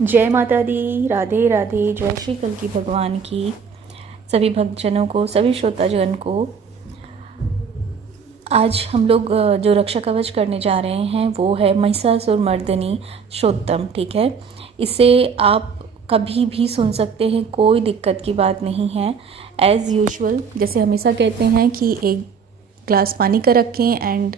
जय माता दी, राधे राधे, जय श्री कल्कि भगवान की। सभी भक्तजनों को, सभी श्रोताजन को आज हम लोग जो रक्षा कवच करने जा रहे हैं वो है महिषासुर मर्दिनी श्रोत्तम। ठीक है, इसे आप कभी भी सुन सकते हैं, कोई दिक्कत की बात नहीं है। एज़ यूजुअल जैसे हमेशा कहते हैं कि एक ग्लास पानी का रखें एंड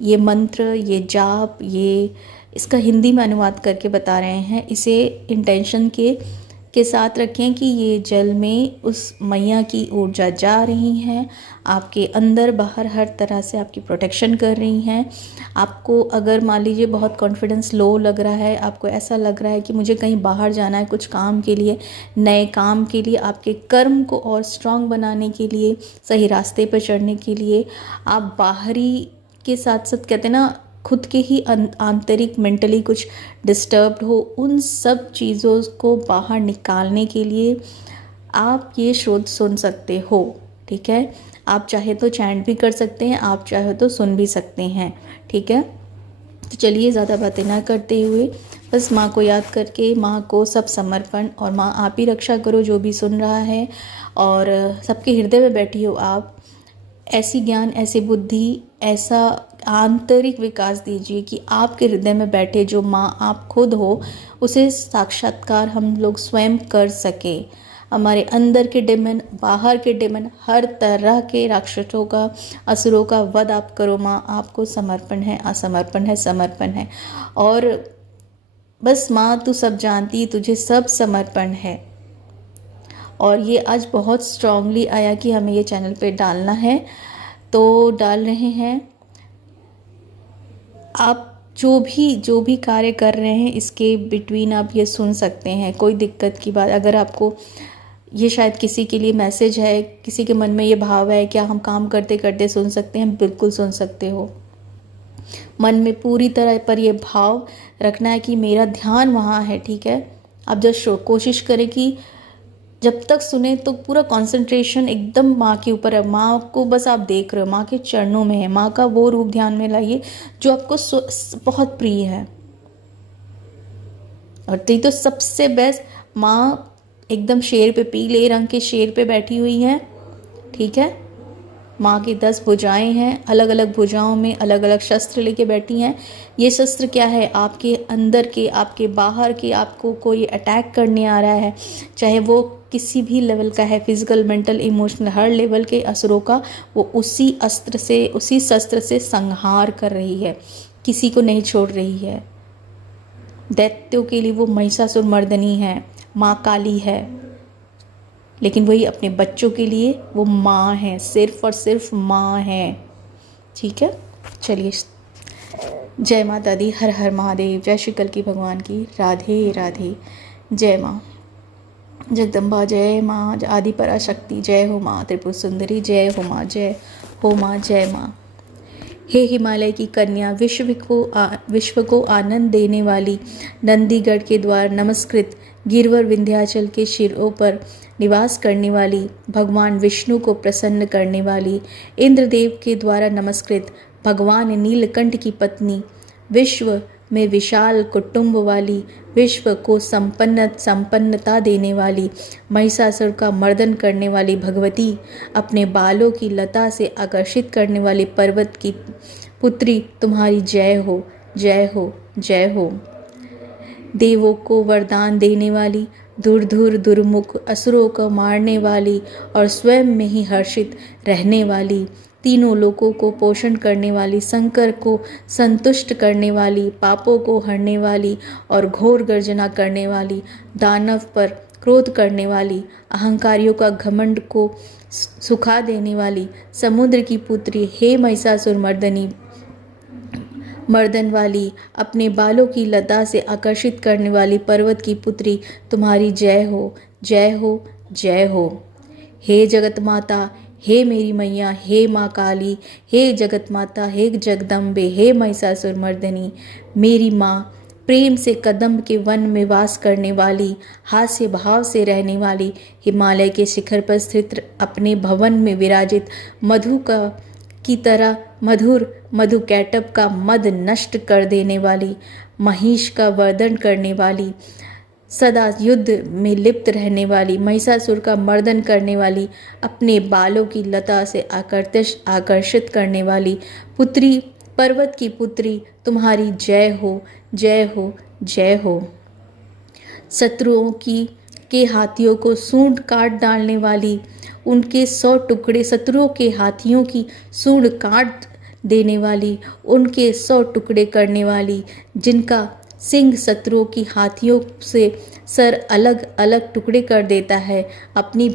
ये मंत्र, ये जाप, ये इसका हिंदी में अनुवाद करके बता रहे हैं। इसे इंटेंशन के साथ रखें कि ये जल में उस मैया की ऊर्जा जा रही है, आपके अंदर बाहर हर तरह से आपकी प्रोटेक्शन कर रही हैं। आपको अगर मान लीजिए बहुत कॉन्फिडेंस लो लग रहा है, आपको ऐसा लग रहा है कि मुझे कहीं बाहर जाना है कुछ काम के लिए, नए काम के लिए, आपके कर्म को और स्ट्रांग बनाने के लिए, सही रास्ते पर चढ़ने के लिए, आप बाहरी के साथ साथ कहते हैं ना खुद के ही आंतरिक मेंटली कुछ डिस्टर्ब्ड हो, उन सब चीज़ों को बाहर निकालने के लिए आप ये श्रोत सुन सकते हो। ठीक है, आप चाहे तो चैंट भी कर सकते हैं, आप चाहे तो सुन भी सकते हैं। ठीक है, तो चलिए ज़्यादा बातें ना करते हुए बस माँ को याद करके माँ को सब समर्पण, और माँ आप ही रक्षा करो जो भी सुन रहा है, और सबके हृदय में बैठी हो आप। ऐसी ज्ञान, ऐसी बुद्धि, ऐसा आंतरिक विकास दीजिए कि आपके हृदय में बैठे जो माँ आप खुद हो, उसे साक्षात्कार हम लोग स्वयं कर सके। हमारे अंदर के डेमन, बाहर के डेमन, हर तरह के राक्षसों का, असुरों का वध आप करो माँ। आपको समर्पण है, असमर्पण है, समर्पण है। और बस माँ तू सब जानती, तुझे सब समर्पण है। और ये आज बहुत स्ट्रांगली आया कि हमें ये चैनल पे डालना है, तो डाल रहे हैं। आप जो भी कार्य कर रहे हैं इसके बिटवीन आप ये सुन सकते हैं, कोई दिक्कत की बात। अगर आपको ये शायद किसी के लिए मैसेज है, किसी के मन में ये भाव है, क्या हम काम करते करते सुन सकते हैं? बिल्कुल सुन सकते हो। मन में पूरी तरह पर ये भाव रखना है कि मेरा ध्यान वहाँ है। ठीक है, आप जब कोशिश करें कि जब तक सुने तो पूरा कंसंट्रेशन एकदम माँ के ऊपर है। माँ को बस आप देख रहे हो, माँ के चरणों में है। माँ का वो रूप ध्यान में लाइए जो आपको बहुत प्रिय है। और तो सबसे बेस्ट, माँ एकदम शेर पे, पीले रंग के शेर पे बैठी हुई है। ठीक है, माँ की 10 भुजाएं हैं, अलग अलग भुजाओं में अलग अलग शस्त्र लेके बैठी हैं। ये शस्त्र क्या है? आपके अंदर के, आपके बाहर के, आपको कोई अटैक करने आ रहा है, चाहे वो किसी भी लेवल का है, फिजिकल, मेंटल, इमोशनल, हर लेवल के असुरों का वो उसी अस्त्र से, उसी शस्त्र से संहार कर रही है, किसी को नहीं छोड़ रही है। दैत्यों के लिए वो महिषासुर मर्दिनी है, माँ काली है, लेकिन वही अपने बच्चों के लिए वो माँ है, सिर्फ और सिर्फ माँ है। ठीक है, चलिए, जय माता दी, हर हर महादेव, जय श्री कल्कि भगवान की, राधे राधे, जय माँ जगदम्बा, जय माँ आदि पराशक्ति, जय हो माँ त्रिपुर सुंदरी, जय हो माँ, जय हो माँ, जय माँ। हे हिमालय की कन्या, विश्व को आनंद देने वाली, नंदीगढ़ के द्वार नमस्कृत, गिरवर विंध्याचल के शिरों पर निवास करने वाली, भगवान विष्णु को प्रसन्न करने वाली, इंद्रदेव के द्वारा नमस्कृत, भगवान नीलकंठ की पत्नी, विश्व में विशाल कुटुंब वाली, विश्व को संपन्नता देने वाली, महिषासुर का मर्दन करने वाली भगवती, अपने बालों की लता से आकर्षित करने वाली पर्वत की पुत्री, तुम्हारी जय हो, जय हो, जय हो। देवों को वरदान देने वाली, दुर्मुख असुरों को मारने वाली और स्वयं में ही हर्षित रहने वाली, तीनों लोकों को पोषण करने वाली, शंकर को संतुष्ट करने वाली, पापों को हरने वाली और घोर गर्जना करने वाली, दानव पर क्रोध करने वाली, अहंकारियों का घमंड को सुखा देने वाली, समुद्र की पुत्री, हे महिषासुर मर्दन वाली, अपने बालों की लता से आकर्षित करने वाली पर्वत की पुत्री, तुम्हारी जय हो, जय हो, जय हो। हे जगत माता, हे मेरी मैया, हे माँ काली, हे जगत माता, हे जगदम्बे, हे महिषासुर मर्दिनी, मेरी माँ, प्रेम से कदम्ब के वन में वास करने वाली, हास्य भाव से रहने वाली, हिमालय के शिखर पर स्थित अपने भवन में विराजित, मधु का की तरह मधुर मधुकैटभ का मद नष्ट कर देने वाली, महिष का वर्धन करने वाली, सदा युद्ध में लिप्त रहने वाली, महिषासुर का मर्दन करने वाली, अपने बालों की लता से आकर्षित करने वाली पुत्री, पर्वत की पुत्री, तुम्हारी जय हो, जय हो, जय हो। शत्रुओं के हाथियों को सूंड काट डालने वाली, उनके 100 टुकड़े, शत्रुओं के हाथियों की सूंड काट देने वाली, उनके 100 टुकड़े करने वाली, जिनका सिंह शत्रुओं की हाथियों से सर अलग अलग टुकड़े कर देता है, अपनी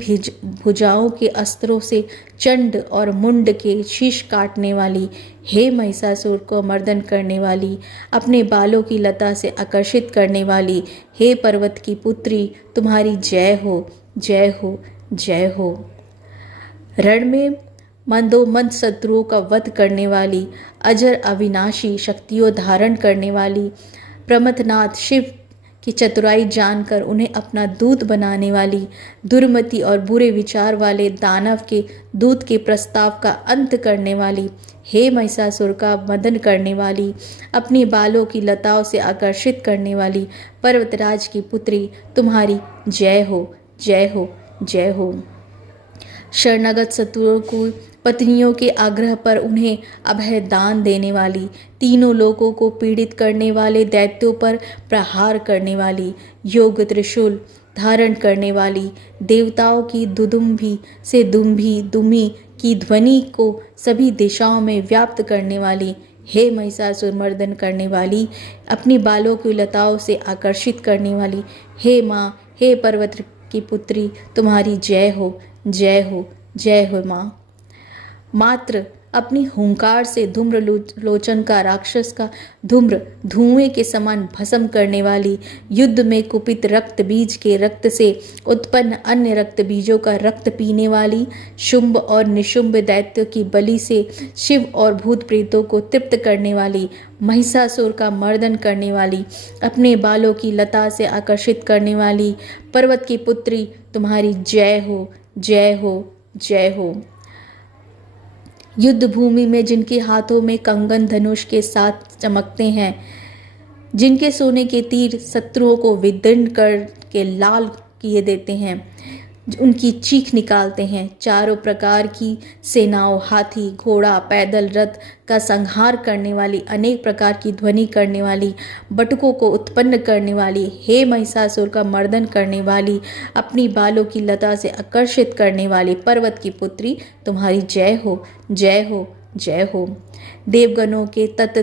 भुजाओं के अस्त्रों से चंड और मुंड के शीश काटने वाली, हे महिषासुर को मर्दन करने वाली, अपने बालों की लता से आकर्षित करने वाली, हे पर्वत की पुत्री, तुम्हारी जय हो, जय हो, जय हो। रण में मंदोमंद शत्रुओं का वध करने वाली, अजर अविनाशी शक्तियों धारण करने वाली, प्रमथनाथ शिव की चतुराई जानकर उन्हें अपना दूत बनाने वाली, दुर्मति और बुरे विचार वाले दानव के दूत के प्रस्ताव का अंत करने वाली, हे महिषासुर का मदन करने वाली, अपनी बालों की लताओं से आकर्षित करने वाली, पर्वतराज की पुत्री, तुम्हारी जय हो, जय हो, जय हो। शरणागत शत्रुओं को पत्नियों के आग्रह पर उन्हें अभय दान देने वाली, तीनों लोगों को पीड़ित करने वाले दैत्यों पर प्रहार करने वाली, योग त्रिशूल धारण करने वाली, देवताओं की दुदुम्भी से दुमी की ध्वनि को सभी दिशाओं में व्याप्त करने वाली, हे महिषासुर मर्दन करने वाली, अपनी बालों की लताओं से आकर्षित करने वाली, हे माँ, हे पर्वत की पुत्री, तुम्हारी जय हो, जय हो, जय हो माँ। मात्र अपनी हुंकार से धूम्र लोचन का राक्षस का धूम्र धुएं के समान भस्म करने वाली, युद्ध में कुपित रक्त बीज के रक्त से उत्पन्न अन्य रक्त बीजों का रक्त पीने वाली, शुंभ और निशुंभ दैत्यों की बलि से शिव और भूत प्रेतों को तृप्त करने वाली, महिषासुर का मर्दन करने वाली, अपने बालों की लता से आकर्षित करने वाली, पर्वत की पुत्री, तुम्हारी जय हो, जय हो, जय हो। युद्ध भूमि में जिनके हाथों में कंगन धनुष के साथ चमकते हैं, जिनके सोने के तीर शत्रुओं को विदीर्ण कर के लाल किए देते हैं, उनकी चीख निकालते हैं, चारों प्रकार की सेनाओं, हाथी, घोड़ा, पैदल, रथ का संहार करने वाली, अनेक प्रकार की ध्वनि करने वाली, बटुकों को उत्पन्न करने वाली, हे महिषासुर का मर्दन करने वाली, अपनी बालों की लता से आकर्षित करने वाली, पर्वत की पुत्री, तुम्हारी जय हो, जय हो, जय हो। देवगणों के तत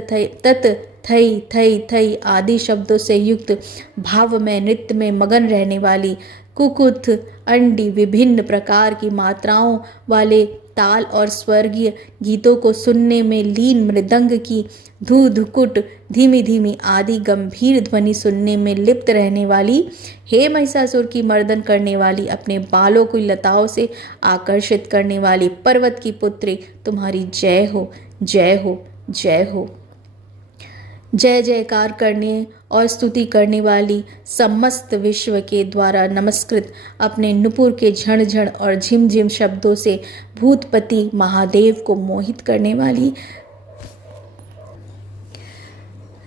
थई थई थई आदि शब्दों से युक्त भाव में नृत्य में मगन रहने वाली, कुकुथ अंडी विभिन्न प्रकार की मात्राओं वाले ताल और स्वर्गीय गीतों को सुनने में लीन, मृदंग की धू धुकुट धीमी धीमी आदि गंभीर ध्वनि सुनने में लिप्त रहने वाली, हे महिषासुर की मर्दन करने वाली, अपने बालों की लताओं से आकर्षित करने वाली, पर्वत की पुत्री, तुम्हारी जय हो, जय हो, जय हो। जय जयकार करने और स्तुति करने वाली, समस्त विश्व के द्वारा नमस्कृत, अपने नुपुर के झणझण और झिमझिम शब्दों से भूतपति महादेव को मोहित करने वाली,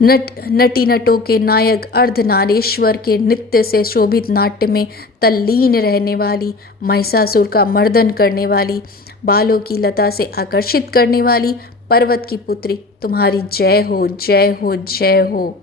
नटी नटों के नायक अर्धनारेश्वर के नृत्य से शोभित नाट्य में तल्लीन रहने वाली, महिषासुर का मर्दन करने वाली, बालों की लता से आकर्षित करने वाली, पर्वत की पुत्री, तुम्हारी जय हो, जय हो, जय हो।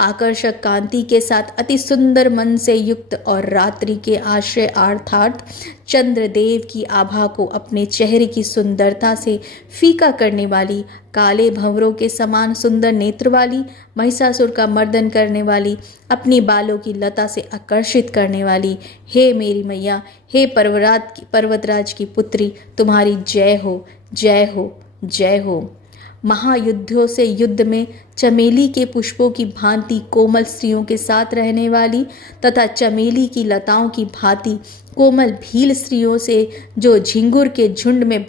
आकर्षक कांति के साथ अति सुंदर मन से युक्त और रात्रि के आश्रय अर्थात चंद्रदेव की आभा को अपने चेहरे की सुंदरता से फीका करने वाली, काले भंवरों के समान सुंदर नेत्र वाली, महिषासुर का मर्दन करने वाली, अपनी बालों की लता से आकर्षित करने वाली, हे मेरी मैया, हे पर्वतराज की पुत्री, तुम्हारी जय हो, जय हो, जय हो। महायुद्धों से युद्ध में चमेली के पुष्पों की भांति कोमल स्त्रियों के साथ रहने वाली तथा चमेली की लताओं की भांति कोमल भील स्त्रियों से जो झिंगुर के झुंड में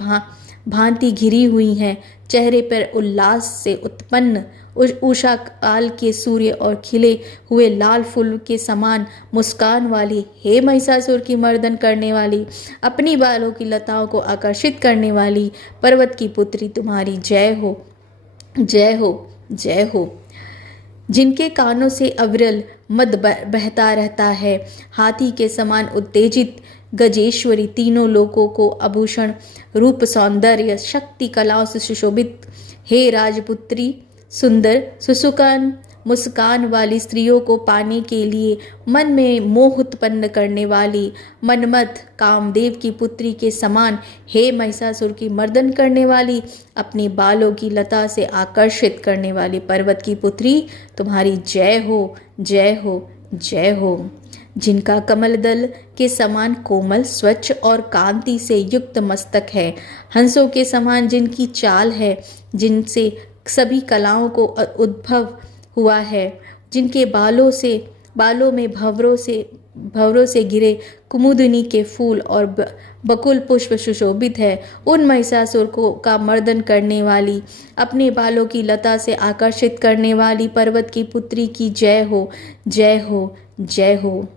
भांति घिरी हुई हैं। चेहरे पर उल्लास से उत्पन्न उषा काल के सूर्य और खिले हुए लाल फूल के समान मुस्कान वाली, हे महिषासुर की मर्दन करने वाली, अपनी बालों की लताओं को आकर्षित करने वाली पर्वत की पुत्री, तुम्हारी जय हो, जय हो, जय हो। जिनके कानों से अविरल मद बहता रहता है, हाथी के समान उत्तेजित गजेश्वरी, तीनों लोकों को आभूषण रूप सौंदर्य शक्ति कलाओं से सुशोभित, हे राजपुत्री, सुंदर सुसुकान मुस्कान वाली स्त्रियों को पाने के लिए मन में मोह उत्पन्न करने वाली, मनमथ कामदेव की पुत्री के समान, हे महिषासुर की मर्दन करने वाली, अपने बालों की लता से आकर्षित करने वाली पर्वत की पुत्री, तुम्हारी जय हो, जय हो, जय हो। जिनका कमल दल के समान कोमल स्वच्छ और कांति से युक्त मस्तक है, हंसों के समान जिनकी चाल है, जिनसे सभी कलाओं को उद्भव हुआ है, जिनके बालों में भंवरों से गिरे कुमुदिनी के फूल और बकुल पुष्प सुशोभित है, उन महिषासुर को का मर्दन करने वाली, अपने बालों की लता से आकर्षित करने वाली पर्वत की पुत्री की जय हो, जय हो, जय हो।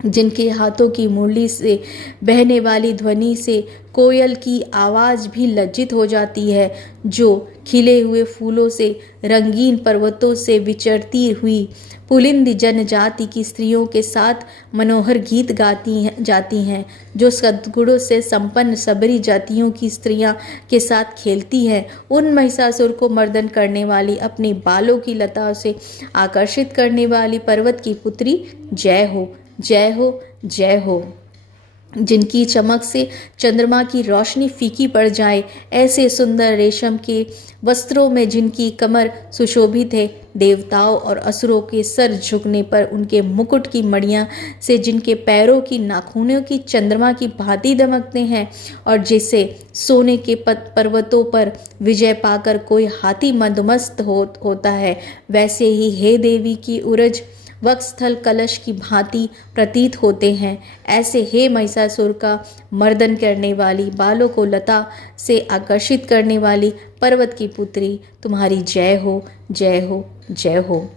जिनके हाथों की मुरली से बहने वाली ध्वनि से कोयल की आवाज़ भी लज्जित हो जाती है, जो खिले हुए फूलों से रंगीन पर्वतों से विचरती हुई पुलिंद जनजाति की स्त्रियों के साथ मनोहर गीत जाती हैं, जो सद्गुणों से संपन्न सबरी जातियों की स्त्रियां के साथ खेलती हैं, उन महिषासुर को मर्दन करने वाली, अपने बालों की लताओं से आकर्षित करने वाली पर्वत की पुत्री, जय हो, जय हो, जय हो। जिनकी चमक से चंद्रमा की रोशनी फीकी पड़ जाए, ऐसे सुंदर रेशम के वस्त्रों में जिनकी कमर सुशोभित है, देवताओं और असुरों के सर झुकने पर उनके मुकुट की मड़ियां से जिनके पैरों की नाखूनों की चंद्रमा की भांति दमकते हैं, और जैसे सोने के पर्वतों पर विजय पाकर कोई हाथी मंदमस्त होता है, वैसे ही हे देवी की उरज वक्षस्थल कलश की भांति प्रतीत होते हैं। ऐसे हे महिषासुर का मर्दन करने वाली, बालों को लता से आकर्षित करने वाली पर्वत की पुत्री, तुम्हारी जय हो, जय हो, जय हो।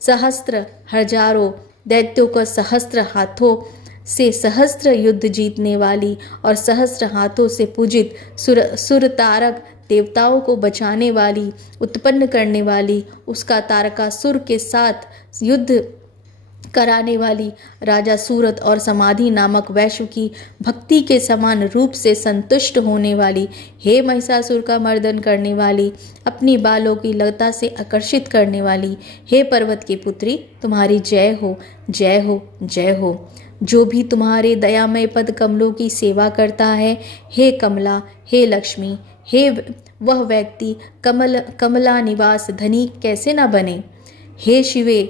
सहस्त्र हजारों दैत्यों को सहस्त्र हाथों से सहस्त्र युद्ध जीतने वाली और सहस्त्र हाथों से पूजित सुर तारक देवताओं को बचाने वाली, उत्पन्न करने वाली, उसका तारकासुर के साथ युद्ध कराने वाली, राजा सूरत और समाधि नामक वैश्य की भक्ति के समान रूप से संतुष्ट होने वाली, हे महिषासुर का मर्दन करने वाली, अपनी बालों की लता से आकर्षित करने वाली, हे पर्वत की पुत्री, तुम्हारी जय हो, जय हो, जय हो। जो भी तुम्हारे दयामय पद कमलों की सेवा करता है, हे कमला, हे लक्ष्मी, हे वह व्यक्ति कमला निवास धनी कैसे ना बने। हे शिवे,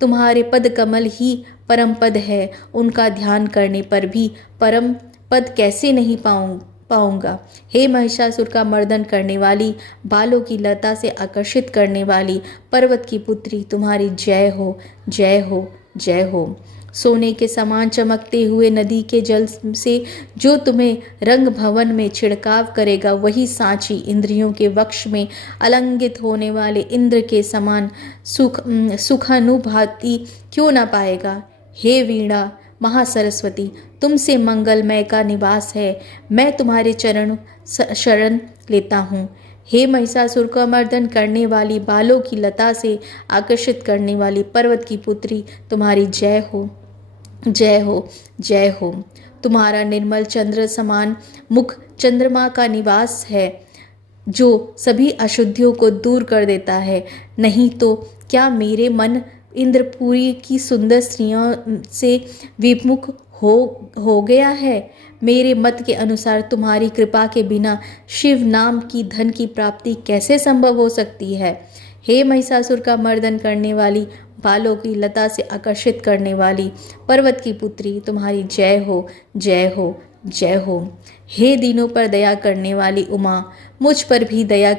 तुम्हारे पद कमल ही परम पद है, उनका ध्यान करने पर भी परम पद कैसे नहीं पाऊंगा। हे महिषासुर का मर्दन करने वाली, बालों की लता से आकर्षित करने वाली पर्वत की पुत्री, तुम्हारी जय हो, जय हो, जय हो। सोने के समान चमकते हुए नदी के जल से जो तुम्हें रंग भवन में छिड़काव करेगा, वही सांची इंद्रियों के वक्ष में अलंगित होने वाले इंद्र के समान सुखानुभूति क्यों ना पाएगा। हे वीणा महासरस्वती, तुमसे मंगलमय का निवास है, मैं तुम्हारे चरण शरण लेता हूँ। हे महिषासुर का मर्दन करने वाली, बालों की लता से आकर्षित करने वाली पर्वत की पुत्री, तुम्हारी जय हो, जय हो, जय हो। तुम्हारा निर्मल चंद्र समान मुख चंद्रमा का निवास है, जो सभी अशुद्धियों को दूर कर देता है। नहीं तो क्या मेरे मन इंद्रपुरी की सुंदर स्त्रियों से विमुख हो गया है। मेरे मत के अनुसार तुम्हारी कृपा के बिना शिव नाम की धन की प्राप्ति कैसे संभव हो सकती है। हे महिषासुर का मर्दन करने वाली, बालों की लता से आकर्षित करने वाली पर्वत की पुत्री, तुम्हारी जय हो, जय हो, जय हो। हे दीनों पर दया करने वाली उमा, मुझ पर भी दया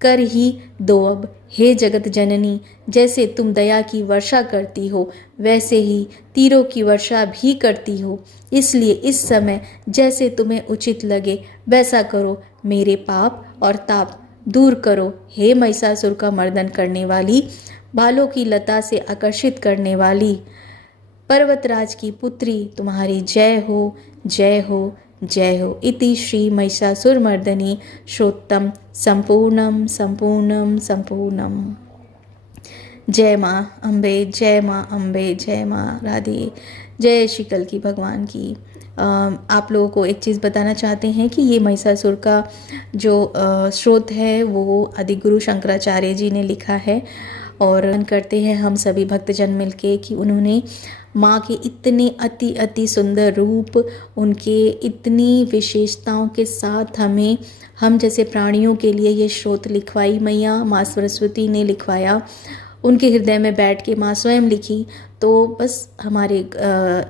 कर ही दो अब हे जगत जननी। जैसे तुम दया की वर्षा करती हो वैसे ही तीरों की वर्षा भी करती हो, इसलिए इस समय जैसे तुम्हें उचित लगे वैसा करो। मेरे पाप और ताप दूर करो हे महिषासुर का मर्दन करने वाली, बालों की लता से आकर्षित करने वाली पर्वतराज की पुत्री, तुम्हारी जय हो जय हो जय हो। इति श्री महिषासुर मर्दनी श्रोत्रम संपूर्णम संपूर्णम संपूर्णम। जय माँ अम्बे, जय माँ अम्बे, जय माँ राधे, जय श्री कल्की भगवान की। आप लोगों को एक चीज़ बताना चाहते हैं कि ये महिषासुर का जो स्रोत है वो आदिगुरु शंकराचार्य जी ने लिखा है, और करते हैं हम सभी भक्तजन मिलके कि उन्होंने माँ के इतने अति अति सुंदर रूप, उनके इतनी विशेषताओं के साथ हम जैसे प्राणियों के लिए ये स्रोत लिखवाई मैया माँ सरस्वती ने लिखवाया, उनके हृदय में बैठ के माँ स्वयं लिखी। तो बस हमारे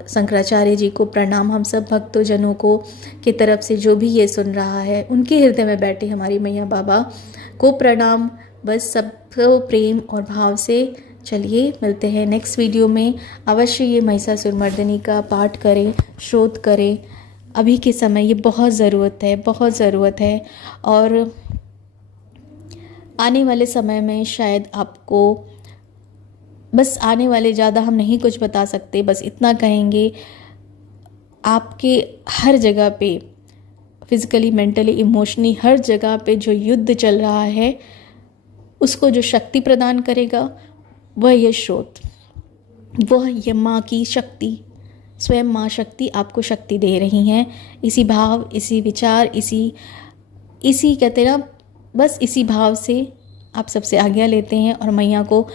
शंकराचार्य जी को प्रणाम, हम सब भक्तजनों को की तरफ से जो भी ये सुन रहा है उनके हृदय में बैठे हमारी मैया बाबा को प्रणाम। बस सबको प्रेम और भाव से चलिए मिलते हैं नेक्स्ट वीडियो में। अवश्य ये महिषासुर मर्दिनी का पाठ करें, शोध करें, अभी के समय ये बहुत ज़रूरत है, बहुत ज़रूरत है। और आने वाले समय में शायद आपको, बस आने वाले ज़्यादा हम नहीं कुछ बता सकते, बस इतना कहेंगे आपके हर जगह पे फिज़िकली, मेंटली, इमोशनली हर जगह पे जो युद्ध चल रहा है उसको जो शक्ति प्रदान करेगा वह ये स्रोत, वह ये माँ की शक्ति, स्वयं माँ शक्ति आपको शक्ति दे रही हैं। इसी भाव, इसी विचार, इसी कहते ना, बस इसी भाव से आप सबसे आज्ञा लेते हैं और मैया को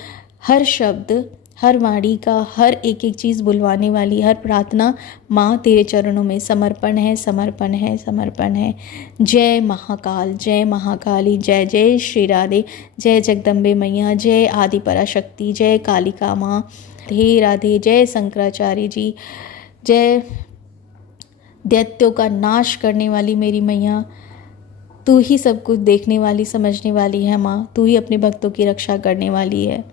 हर शब्द, हर वाणी का, हर एक एक चीज़ बुलवाने वाली हर प्रार्थना माँ तेरे चरणों में समर्पण है, समर्पण है, समर्पण है। जय महाकाल, जय महाकाली, जय जय श्री राधे, जय जगदम्बे मैया, जय आदि पराशक्ति, जय कालिका माँ, राधे राधे, जय शंकराचार्य जी, जय दैत्यों का नाश करने वाली मेरी मैया। तू ही सब कुछ देखने वाली, समझने वाली है माँ, तू ही अपने भक्तों की रक्षा करने वाली है।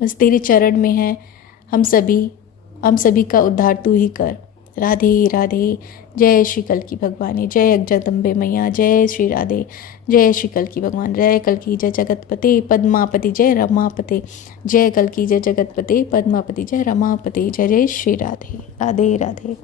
बस तेरे चरण में है हम सभी का उद्धार तू ही कर। राधे राधे, जय श्री कल्की भगवानी, जय जगदम्बे मैया, जय श्री राधे, जय श्री कल्की भगवान, जय कल्की जय जगतपते पद्मापति, जय रमापते, जय कल्की जय जगतपते पद्मापति, जय रमापति, जय जय श्री राधे, राधे राधे।